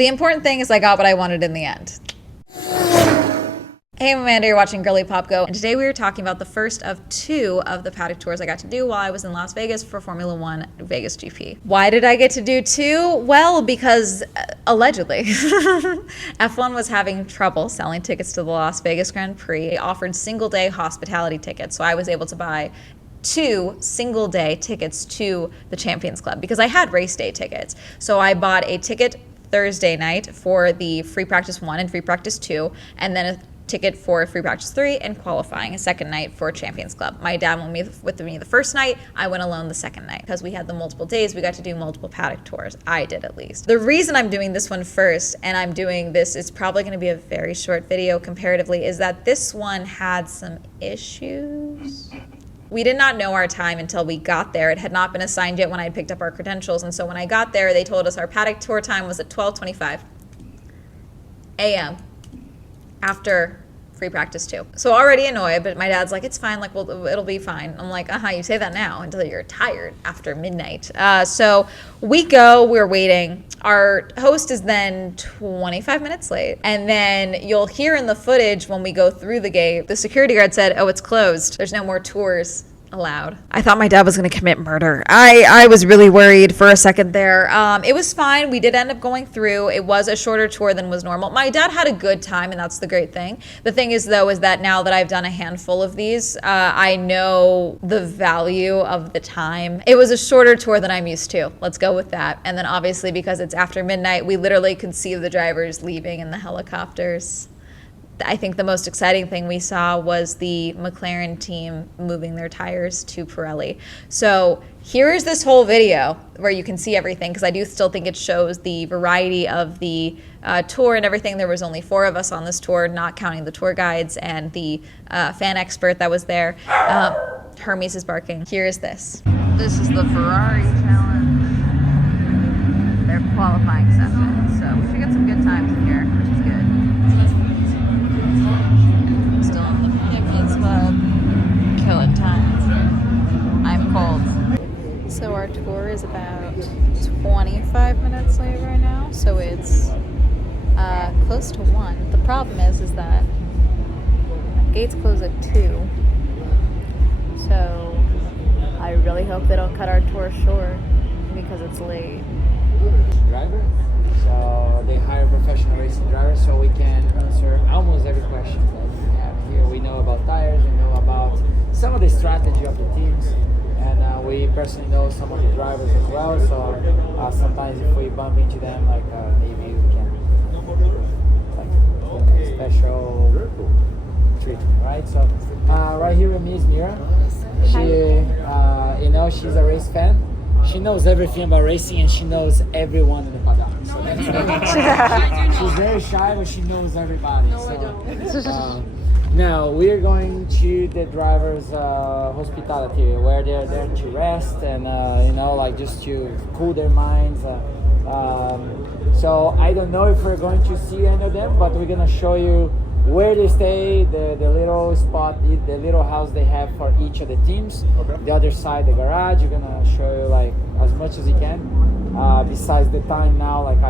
The important thing is I got what I wanted in the end. Hey, I'm Amanda, you're watching Girly Pop Go, and today we are talking about the first of 2 of the Paddock tours I got to do while I was in Las Vegas for Formula One Vegas GP. Why did I get to do 2? Well, because allegedly, F1 was having trouble selling tickets to the Las Vegas Grand Prix. They offered single-day hospitality tickets, so I was able to buy 2 single-day tickets to the Champions Club because I had race day tickets. So I bought a ticket Thursday night for the free practice 1 and free practice 2, and then a ticket for free practice 3 and qualifying a second night for Champions Club. My dad went with me the first night. I went alone the second night. Because we had the multiple days, we got to do multiple Paddock tours. I did, at least. The reason I'm doing this one first, and I'm doing this, it's probably going to be a very short video comparatively, is that this one had some issues. We did not know our time until we got there. It had not been assigned yet when I had picked up our credentials, and so when I got there, they told us our Paddock tour time was at 12:25 a.m. after free practice 2. So already annoyed, but my dad's like, it's fine, like, well, it'll be fine. I'm like, you say that now until you're tired after midnight. So we go, we're waiting. Our host is then 25 minutes late. And then you'll hear in the footage when we go through the gate, the security guard said, oh, it's closed. There's no more tours allowed. I thought my dad was going to commit murder. I was really worried for a second there. It was fine. We did end up going through. It was a shorter tour than was normal. My dad had a good time, and that's the great thing. The thing is, though, is that now that I've done a handful of these, I know the value of the time. It was a shorter tour than I'm used to. Let's go with that. And then obviously, because it's after midnight, we literally could see the drivers leaving in the helicopters. I think the most exciting thing we saw was the McLaren team moving their tires to Pirelli. So here's this whole video where you can see everything, because I do still think it shows the variety of the tour and everything. There was only 4 of us on this tour, not counting the tour guides and the fan expert that was there. Hermes is barking. Here's this. This is the Ferrari challenge. Their qualifying session. So we should get some good times in here, which is good. Still in the Pickles Club, killing time. I'm cold. So our tour is about 25 minutes late right now, so it's close to 1. The problem is that gates close at 2, so I really hope they don't cut our tour short because it's late. Driver, so they hire professional racing drivers so we can answer almost every question that we have here. We know about tires, we know about some of the strategy of the teams, and we personally know some of the drivers as well, so sometimes if we bump into them, like maybe we can like special treatment, right? So right here with me is Mira. She she's a race fan. She knows everything about racing, and she knows everyone in the paddock. So that's she's very shy, but she knows everybody. No, I don't. Now we're going to the driver's hospitality, where they're there to rest and like just to cool their minds. So I don't know if we're going to see any of them, but we're gonna show you where they stay, the little spot, the little house they have for each of the teams. Okay. The other side, the garage. We're gonna show you like as much as we can. Besides the time now, like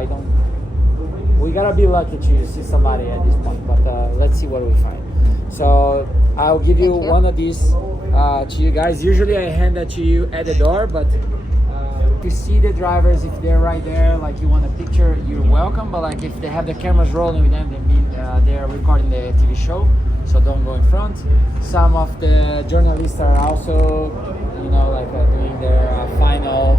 we gotta be lucky to see somebody at this point. But let's see what we find. So I'll give you one of these to you guys. Usually I hand that to you at the door, but to see the drivers, if they're right there, like you want a picture, you're welcome. But like if they have the cameras rolling with them, they mean they're recording the TV show, so don't go in front. Some of the journalists are also, doing their final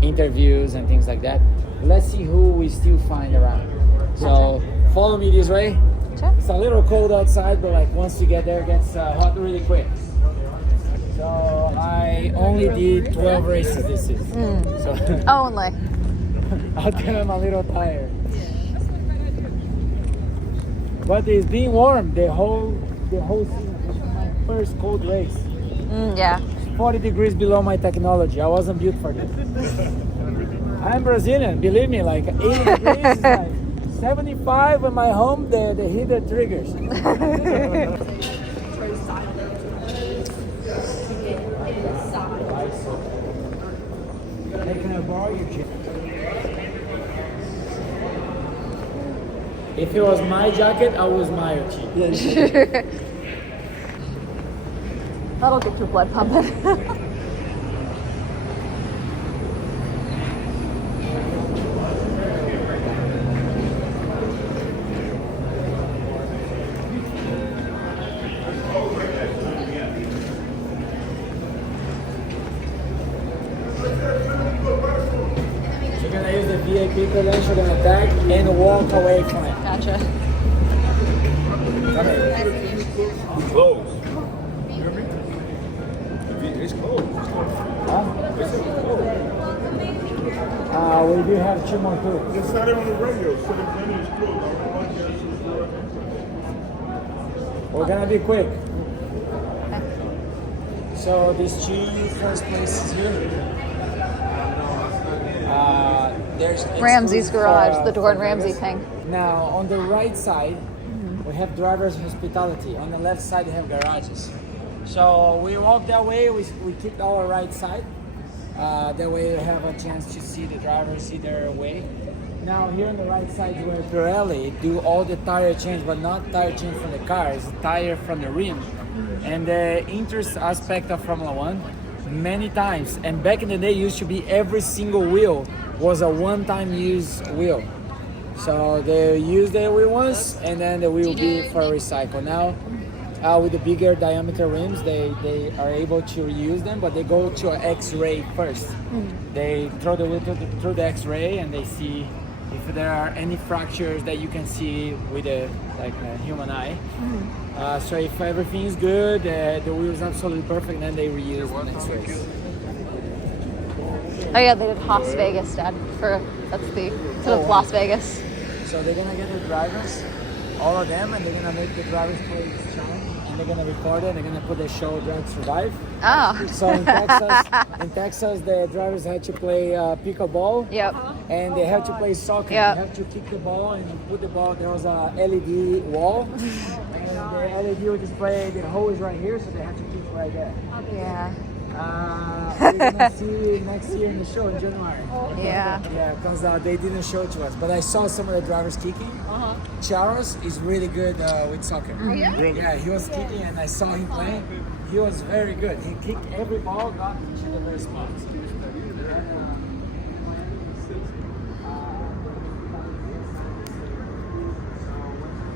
interviews and things like that. Let's see who we still find around. So follow me this way. Sure. It's a little cold outside, but like once you get there, it gets hot really quick. So I only did 12 races this season. So Only. I'll tell I'm a little tired. But it's been warm the whole season. This is my first cold race. Yeah. 40 degrees below my technology. I wasn't built for this. I'm Brazilian, believe me, like 80 degrees is like 75 in my home, the heater triggers. Can I borrow your chip? If it was my jacket, I would smile, Chief. That'll get your blood pumping. You're gonna use the VIP credential on the tag and walk away from it. Gotcha. Come here. It's closed. You hear me? It's closed. It's closed. Huh? It's closed. We do have 2 more too. It's not on the radio. So the venue is closed. I don't want you to We're gonna be quick. So these 2 first places here. There's Ramsey's exclusive garage, for, the Gordon for Ramsay Vegas. thing. Now on the right side, we have drivers' hospitality. On the left side, we have garages. So we walk that way. We keep our right side. That way, you have a chance to see the drivers, see their way. Now here on the right side, is where Girly do all the tire change, but not tire change from the car. It's tire from the rim. And the interest aspect of Formula One, many times. And back in the day, used to be every single wheel was a one-time use wheel. So they use the wheel once, and then the wheel be for recycle. Now, with the bigger diameter rims, they are able to reuse them, but they go to an X-ray first. They throw the wheel through the X-ray, and they see if there are any fractures that you can see with a human eye. So if everything is good, the wheel is absolutely perfect, then they reuse the next race. Oh yeah, they did Las Vegas, Dad. Instead of Las Vegas. So they're gonna get the drivers, all of them, and they're gonna make the drivers play challenge, and they're gonna record it. They're gonna put the show Drive to Survive. Oh. So in Texas, the drivers had to play pickleball. Yep. And they had to play soccer. Yep. They had to kick the ball and put the ball. There was a LED wall, and the LED would display the hole is right here, so they had to kick right there. Yeah. We're gonna see next year in the show in January. Yeah. Yeah, because they didn't show it to us. But I saw some of the drivers kicking. Charles is really good with soccer. Yeah? Yeah, he was kicking and I saw him playing. He was very good. He kicked every ball, got to the very spot.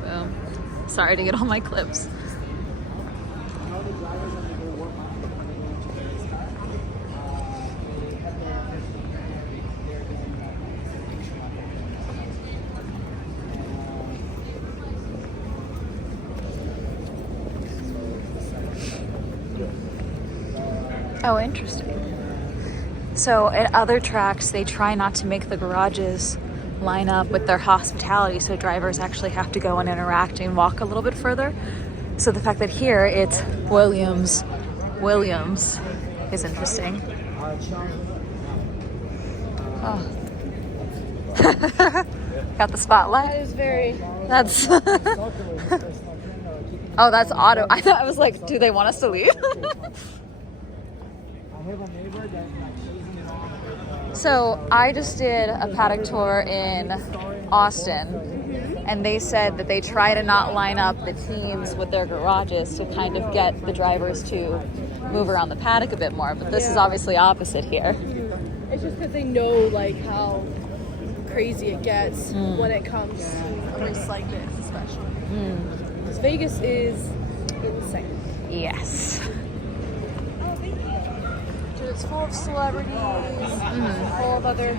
Boom. Sorry to get all my clips. Oh, interesting. So at other tracks, they try not to make the garages line up with their hospitality, so drivers actually have to go and interact and walk a little bit further. So the fact that here it's Williams is interesting. Oh. Got the spotlight. That is very. That's. Oh, that's auto. I thought I was like, do they want us to leave? So I just did a paddock tour in Austin, and they said that they try to not line up the teams with their garages to kind of get the drivers to move around the paddock a bit more. But this is obviously opposite here. It's just because they know like how crazy it gets when it comes to a race like this, especially. Because Vegas is insane. Yes. It's full of celebrities, full of other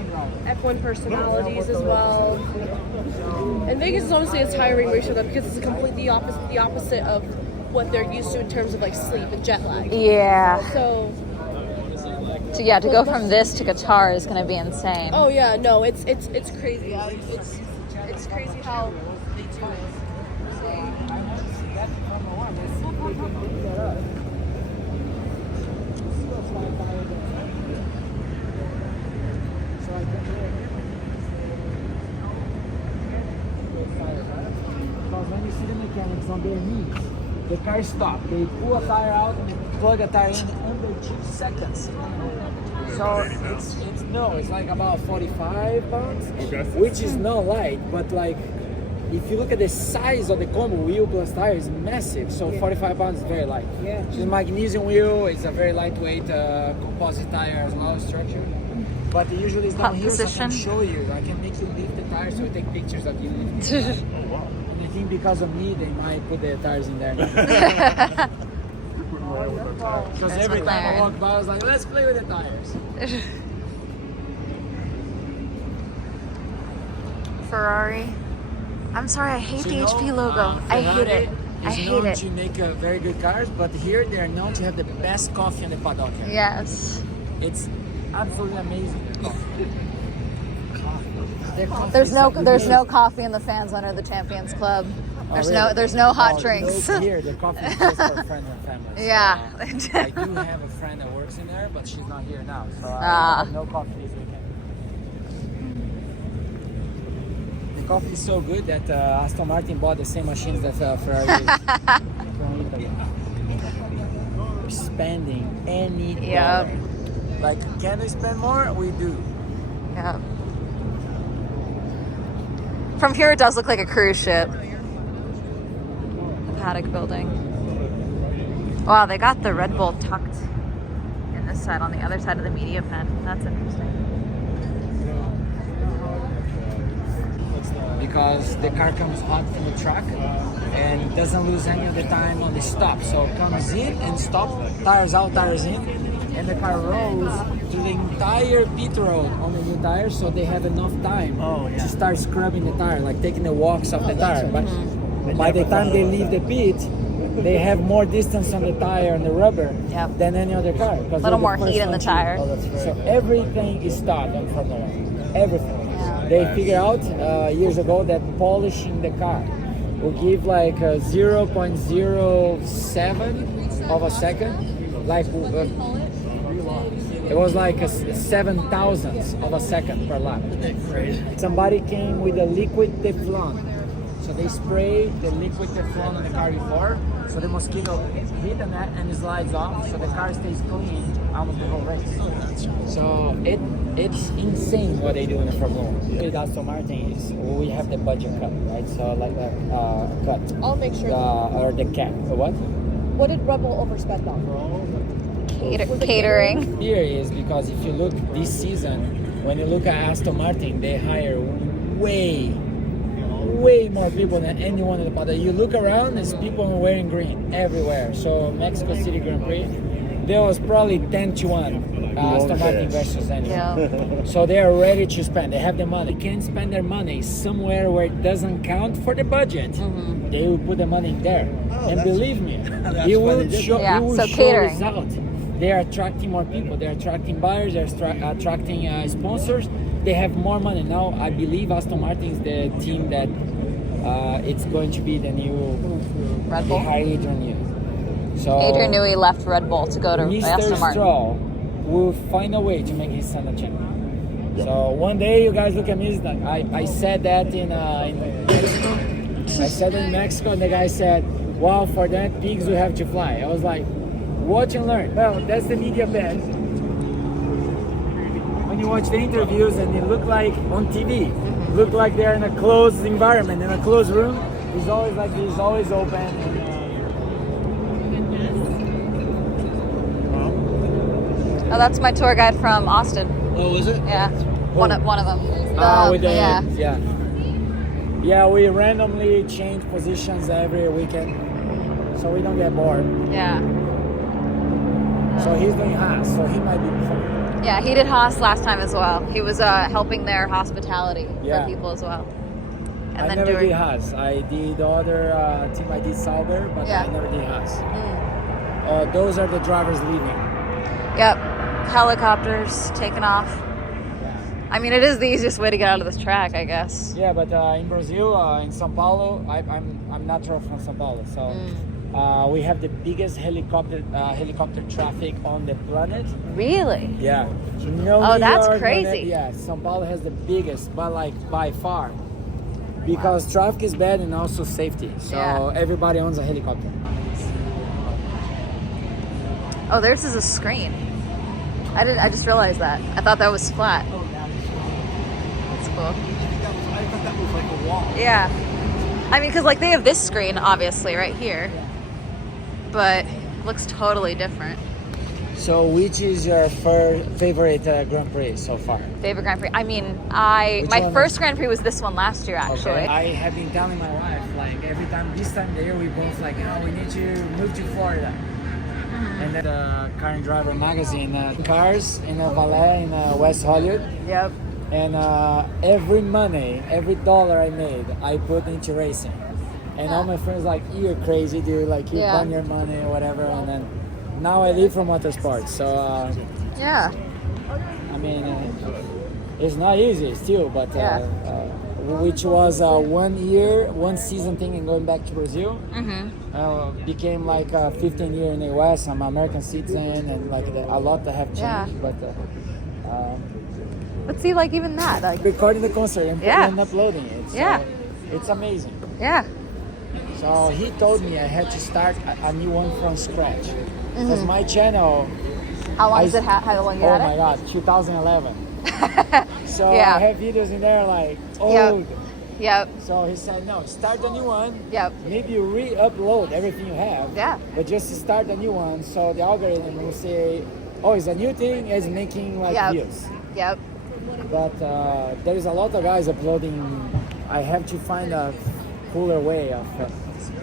F1 personalities as well. And Vegas is honestly a tiring race for them because it's completely the opposite of what they're used to in terms of like sleep and jet lag. Yeah. So yeah, to go from this to Qatar is going to be insane. oh yeah, no, it's crazy. It's crazy how they do it. Because when you see the mechanics on their knees, the car stops. They pull a tire out and they plug a tire in under 2 seconds. So it's like about 45 pounds, Okay. which is not light, but like if you look at the size of the combo, wheel plus tire is massive. So 45 pounds is very light. Yeah. It's a magnesium wheel. It's a very lightweight composite tire as well, structure. But usually it's down here, so I can show you. I can make you lift the tires, so we take pictures of you lifting. And I think because of me, they might put the tires in there. Because every time I walk by, I was like, let's play with the tires. Ferrari. I'm sorry, I hate the HP logo. I hate it. I hate known it. to make very good cars, but here they are known to have the best coffee on the paddock. Yes. It's absolutely amazing. There's no coffee in the Fans Under the Champions Club. There's no hot drinks. No, here the coffee is just for friends and family. Yeah. I do have a friend that works in there, but she's not here now, so I have no coffee this weekend. The coffee is so good that Aston Martin bought the same machines that Ferrari is. We're spending any dollar. Like, can we spend more? We do. Yeah. From here, it does look like a cruise ship. The Paddock building. Wow, they got the Red Bull tucked in this side on the other side of the media pen. That's interesting. Because the car comes hot from the track and doesn't lose any of the time on the stop. So it comes in and stop, tires out, tires in, and the car rolls through the entire pit road on the new tires, so they have enough time to start scrubbing the tire, like taking the walks off the tire. But by the time they leave the pit, they have more distance on the tire and the rubber than any other car. A little more heat in the tire. So everything is stopped on Formula 1. Everything. They figured out years ago that polishing the car will give like 0.07 of a second. Like it was like 7 thousandths of a second per lap. Somebody came with a liquid Teflon. So they spray the liquid Teflon on the car before, so the mosquito hit the net and it slides off, so the car stays clean almost the whole race. So it's insane what they do in the Formula 1. With Aston Martin is we have the budget cut, right? So like the cut. I'll make sure. Or the cap. What? What did Red Bull overspend on? Catering. Here is because if you look this season, when you look at Aston Martin, they hire way more people than anyone in the paddock. You look around, there's people wearing green everywhere. So Mexico City Grand Prix, there was probably 10-1 Aston Martin versus anyone. Yeah. So they are ready to spend. They have the money. They can spend their money somewhere where it doesn't count for the budget. They will put the money in there. And believe me, it will show result. They are attracting more people. They're attracting buyers. They're attracting sponsors. They have more money now. I believe Aston Martin is the team that it's going to be the new Red Bull. Adrian Newey. So Adrian Newey left Red Bull to go to Aston Martin. Stroll will find a way to make his son a champion. So one day you guys look at me. It's like, I said that in Mexico. I said it in Mexico, and the guy said, "Wow, for that pigs will have to fly." I was like, "Watch and learn." Well, that's the media bet. When you watch the interviews and they look like on TV, look like they're in a closed environment, in a closed room, it's always like this, always open. And, Oh, that's my tour guide from Austin. Oh, is it? Yeah, one of them. Yeah, we randomly change positions every weekend, so we don't get bored. Yeah. So he's doing Haas, so he might be before. Yeah, he did Haas last time as well. He was helping their hospitality for people as well. And I then never did Haas. I did the other team. I did Sauber, but I never did Haas. Those are the drivers leaving. Yep, helicopters taking off. I mean, it is the easiest way to get out of this track, I guess. Yeah, but in Brazil, in São Paulo, I'm natural from São Paulo, so we have the biggest helicopter traffic on the planet. Really? Yeah. No. Oh, that's crazy. Yeah, São Paulo has the biggest, but like by far, because traffic is bad and also safety. So everybody owns a helicopter. Oh, theirs is a screen. I just realized that. I thought that was flat. That's cool. I thought that was like a wall. Yeah. I mean, because like they have this screen obviously right here, but it looks totally different. So, which is your favorite Grand Prix so far? Favorite Grand Prix? I mean, my first Grand Prix was this one last year, actually. Okay. I have been telling my wife, like every time, this time of the year, we both like, we need to move to Florida. And then the Car and Driver magazine, cars in a valet in West Hollywood. Yep. And every dollar I made, I put into racing. And all my friends like, you're crazy, dude. Like you burn your money or whatever. And then now I live from motorsports. So yeah. I mean, it's not easy still, but which was 1 season thing and going back to Brazil. Became like 15 year in the US. I'm an American citizen, and like a lot that have changed. But see, like even that, like recording the concert and uploading it. It's amazing. Yeah. So he told me I had to start a new one from scratch because my channel. How long does it have? How long you had it? Oh my God, 2011. So I have videos in there like old. Yep. So he said, no, start a new one. Yep. Maybe you re-upload everything you have. Yeah. But just start a new one, so the algorithm will say, oh, it's a new thing, it's making like views. Yep. But there is a lot of guys uploading. I have to find a cooler way of.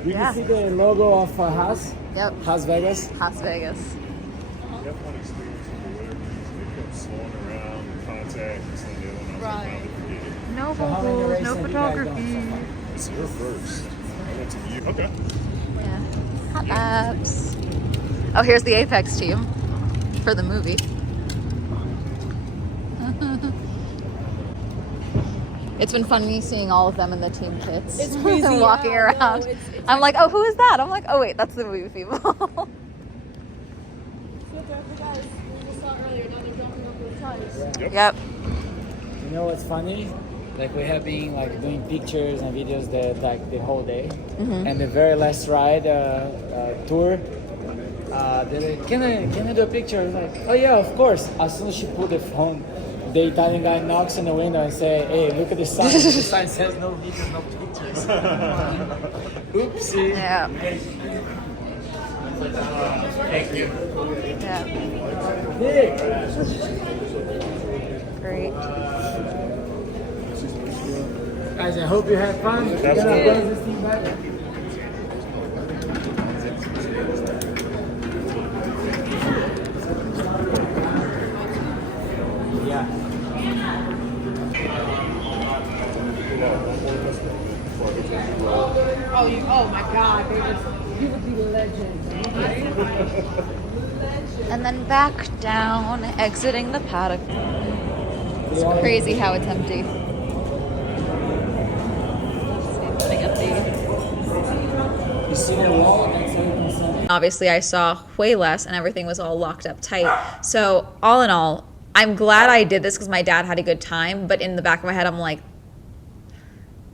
You can see the logo of Haas. Yep. Las Vegas. Las Vegas. Right. No So how many photos, races no have you guys done photography. It's your first. That's you. Okay. Yeah. Hot laps. Oh, here's the Apex team for the movie. It's been funny seeing all of them in the team kits. It's crazy. Walking around. No, it's I'm like, oh, who is that? I'm like, oh, wait, that's the movie people. So the guys we just saw earlier, now they're jumping up with tires. Yep. You know what's funny? Like we have been like doing pictures and videos that like the whole day, and the very last ride tour. Can I do a picture? I was like, oh yeah, of course. As soon as she put the phone, the Italian guy knocks on the window and say, hey, look at the sign. The sign says no videos, no pictures. Oopsie. Yeah. Thank you. Yeah. Great. Guys, I hope you had fun. We're gonna close this thing back. Yeah. Oh my God, you would be legend. And then back down, exiting the paddock. It's crazy how it's empty. You see the wall? Obviously, I saw way less and everything was all locked up tight. So all in all, I'm glad I did this because my dad had a good time. But in the back of my head, I'm like,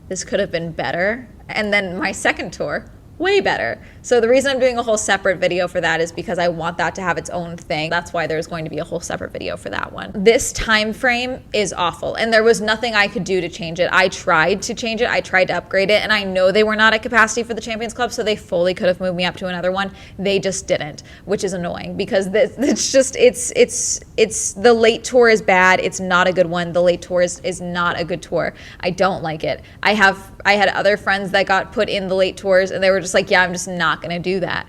this could have been better. And then my second tour, way better. So the reason I'm doing a whole separate video for that is because I want that to have its own thing. That's why there's going to be a whole separate video for that one. This time frame is awful, and there was nothing I could do to change it. I tried to change it, I tried to upgrade it, and I know they were not at capacity for the Champions Club, so they fully could have moved me up to another one. They just didn't, which is annoying because it's the late tour is bad. It's not a good one. The late tour is not a good tour. I don't like it. I had other friends that got put in the late tours, and they were just like, yeah, I'm just not gonna do that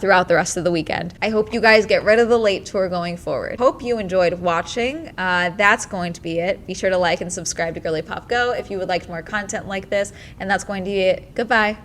throughout the rest of the weekend. I hope you guys get rid of the late tour going forward. Hope you enjoyed watching. That's going to be it. Be sure to like and subscribe to Girly Pop Go if you would like more content like this, and that's going to be it. Goodbye.